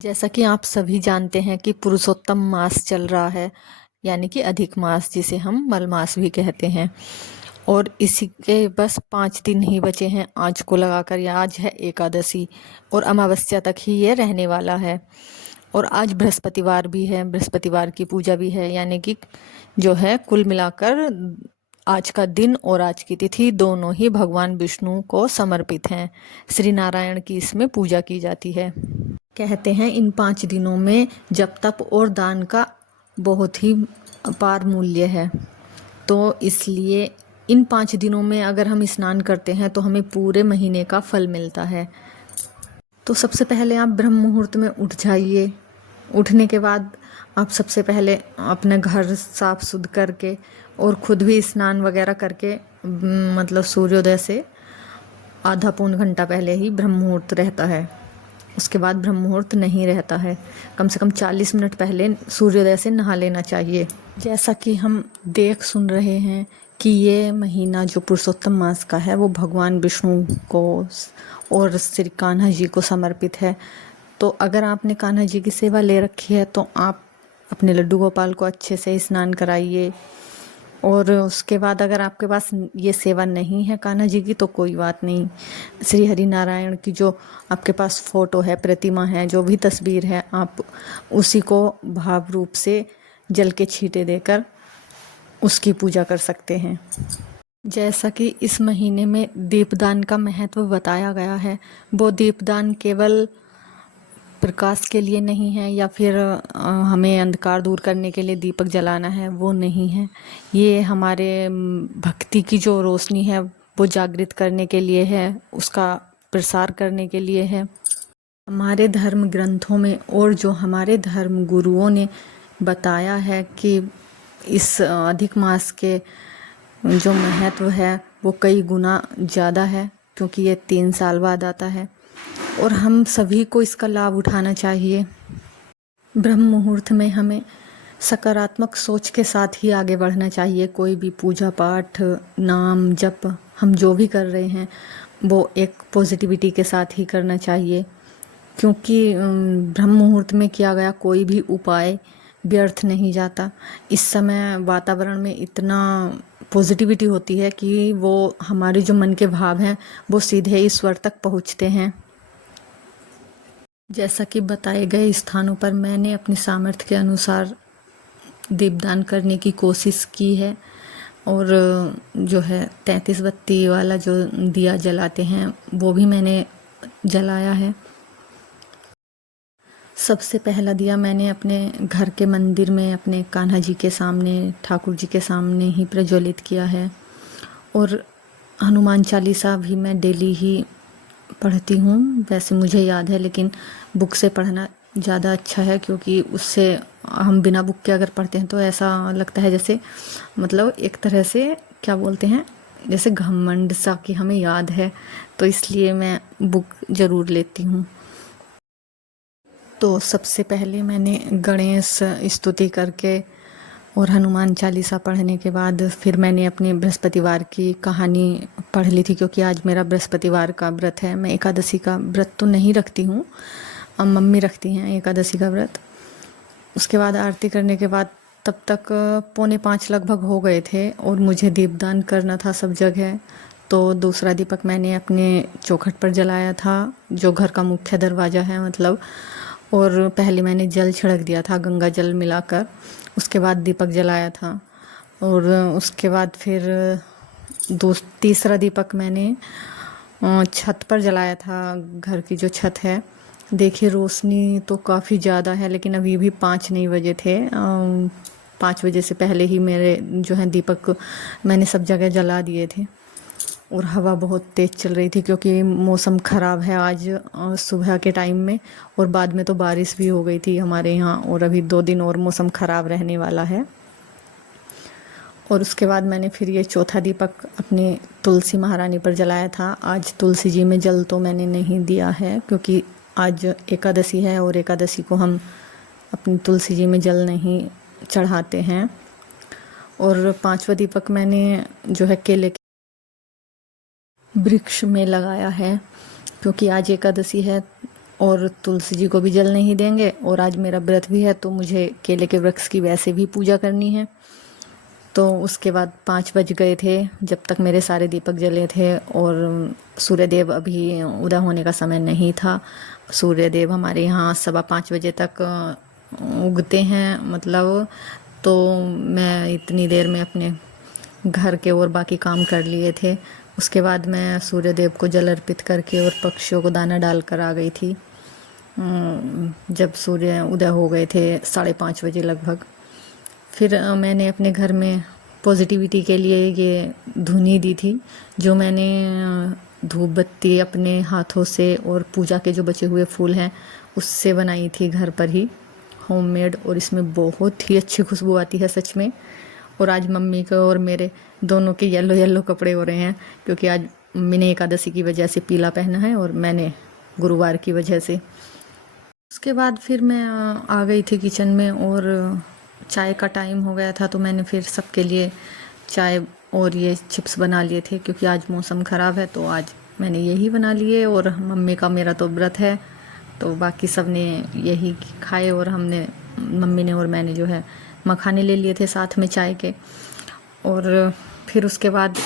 जैसा कि आप सभी जानते हैं कि पुरुषोत्तम मास चल रहा है, यानी कि अधिक मास, जिसे हम मलमास भी कहते हैं। और इसी के बस 5 दिन ही बचे हैं आज को लगाकर, या आज है एकादशी और अमावस्या तक ही ये रहने वाला है। और आज बृहस्पतिवार भी है, बृहस्पतिवार की पूजा भी है, यानी कि जो है कुल मिलाकर आज का दिन और आज की तिथि दोनों ही भगवान विष्णु को समर्पित हैं। श्री नारायण की इसमें पूजा की जाती है। कहते हैं इन 5 दिनों में जप तप और दान का बहुत ही अपार मूल्य है, तो इसलिए इन 5 दिनों में अगर हम स्नान करते हैं तो हमें पूरे महीने का फल मिलता है। तो सबसे पहले आप ब्रह्म मुहूर्त में उठ जाइए। उठने के बाद आप सबसे पहले अपने घर साफ सुध करके और खुद भी स्नान वगैरह करके, मतलब सूर्योदय से आधा पौन घंटा पहले ही ब्रह्म मुहूर्त रहता है। उसके बाद ब्रह्म मुहूर्त नहीं रहता है। कम से कम 40 मिनट पहले सूर्योदय से नहा लेना चाहिए। जैसा कि हम देख सुन रहे हैं कि ये महीना जो पुरुषोत्तम मास का है वो भगवान विष्णु को और श्री कान्हा जी को समर्पित है। तो अगर आपने कान्हा जी की सेवा ले रखी है तो आप अपने लड्डू गोपाल को अच्छे से स्नान कराइए। और उसके बाद अगर आपके पास ये सेवा नहीं है कान्हा जी की तो कोई बात नहीं, श्री हरि नारायण की जो आपके पास फोटो है, प्रतिमा है, जो भी तस्वीर है, आप उसी को भाव रूप से जल के छींटे देकर उसकी पूजा कर सकते हैं। जैसा कि इस महीने में दीपदान का महत्व बताया गया है, वो दीपदान केवल प्रकाश के लिए नहीं है या फिर हमें अंधकार दूर करने के लिए दीपक जलाना है, वो नहीं है। ये हमारे भक्ति की जो रोशनी है वो जागृत करने के लिए है, उसका प्रसार करने के लिए है। हमारे धर्म ग्रंथों में और जो हमारे धर्म गुरुओं ने बताया है कि इस अधिक मास के जो महत्व है वो कई गुना ज़्यादा है, क्योंकि ये 3 साल बाद आता है और हम सभी को इसका लाभ उठाना चाहिए। ब्रह्म मुहूर्त में हमें सकारात्मक सोच के साथ ही आगे बढ़ना चाहिए। कोई भी पूजा पाठ, नाम जप हम जो भी कर रहे हैं वो एक पॉजिटिविटी के साथ ही करना चाहिए, क्योंकि ब्रह्म मुहूर्त में किया गया कोई भी उपाय व्यर्थ नहीं जाता। इस समय वातावरण में इतना पॉजिटिविटी होती है कि वो हमारे जो मन के भाव हैं वो सीधे ईश्वर तक पहुँचते हैं। जैसा कि बताए गए स्थानों पर मैंने अपनी सामर्थ्य के अनुसार दीपदान करने की कोशिश की है। और जो है 33 बत्ती वाला जो दिया जलाते हैं वो भी मैंने जलाया है। सबसे पहला दिया मैंने अपने घर के मंदिर में अपने कान्हा जी के सामने, ठाकुर जी के सामने ही प्रज्वलित किया है। और हनुमान चालीसा भी मैं डेली ही पढ़ती हूँ। वैसे मुझे याद है, लेकिन बुक से पढ़ना ज़्यादा अच्छा है, क्योंकि उससे हम बिना बुक के अगर पढ़ते हैं तो ऐसा लगता है जैसे, मतलब एक तरह से क्या बोलते हैं, जैसे घमंड सा कि हमें याद है। तो इसलिए मैं बुक ज़रूर लेती हूँ। तो सबसे पहले मैंने गणेश स्तुति करके और हनुमान चालीसा पढ़ने के बाद फिर मैंने अपने बृहस्पतिवार की कहानी पढ़ ली थी, क्योंकि आज मेरा बृहस्पतिवार का व्रत है। मैं एकादशी का व्रत तो नहीं रखती हूँ, अब मम्मी रखती हैं एकादशी का व्रत। उसके बाद आरती करने के बाद तब तक 4:45 लगभग हो गए थे और मुझे दीपदान करना था सब जगह। तो दूसरा दीपक मैंने अपने चौखट पर जलाया था, जो घर का मुख्य दरवाज़ा है मतलब। और पहले मैंने जल छिड़क दिया था गंगा जल मिलाकर, उसके बाद दीपक जलाया था। और उसके बाद फिर तीसरा दीपक मैंने छत पर जलाया था, घर की जो छत है। देखिए रोशनी तो काफ़ी ज़्यादा है, लेकिन अभी भी 5 नहीं बजे थे। 5 बजे से पहले ही मेरे जो है दीपक मैंने सब जगह जला दिए थे। और हवा बहुत तेज़ चल रही थी, क्योंकि मौसम ख़राब है आज सुबह के टाइम में, और बाद में तो बारिश भी हो गई थी हमारे यहाँ। और अभी 2 दिन और मौसम ख़राब रहने वाला है। और उसके बाद मैंने फिर ये चौथा दीपक अपनी तुलसी महारानी पर जलाया था। आज तुलसी जी में जल तो मैंने नहीं दिया है, क्योंकि आज एकादशी है और एकादशी को हम अपनी तुलसी जी में जल नहीं चढ़ाते हैं। और 5वां दीपक मैंने जो है केले के वृक्ष में लगाया है, क्योंकि आज एकादशी है और तुलसी जी को भी जल नहीं देंगे। और आज मेरा व्रत भी है तो मुझे केले के वृक्ष की वैसे भी पूजा करनी है। तो उसके बाद 5 बज गए थे जब तक मेरे सारे दीपक जले थे और सूर्यदेव अभी उदय होने का समय नहीं था। सूर्यदेव हमारे यहाँ 5:15 बजे तक उगते हैं मतलब। तो मैं इतनी देर में अपने घर के और बाकी काम कर लिए थे। उसके बाद मैं सूर्यदेव को जल अर्पित करके और पक्षियों को दाना डालकर आ गई थी। जब सूर्य उदय हो गए थे 5:30 बजे लगभग। फिर मैंने अपने घर में पॉजिटिविटी के लिए ये धुनी दी थी जो मैंने धूप बत्ती अपने हाथों से और पूजा के जो बचे हुए फूल हैं उससे बनाई थी घर पर ही, होममेड। और इसमें बहुत ही अच्छी खुशबू आती है सच में। और आज मम्मी को और मेरे दोनों के येलो येलो कपड़े हो रहे हैं क्योंकि आज मम्मी ने एकादशी की वजह से पीला पहना है और मैंने गुरुवार की वजह से। उसके बाद फिर मैं आ गई थी किचन में और चाय का टाइम हो गया था तो मैंने फिर सबके लिए चाय और ये चिप्स बना लिए थे क्योंकि आज मौसम ख़राब है तो आज मैंने यही बना लिए। और मम्मी का मेरा तो व्रत है तो बाकी सब ने यही खाए और हमने मम्मी ने और मैंने जो है मखाने ले लिए थे साथ में चाय के। और फिर उसके बाद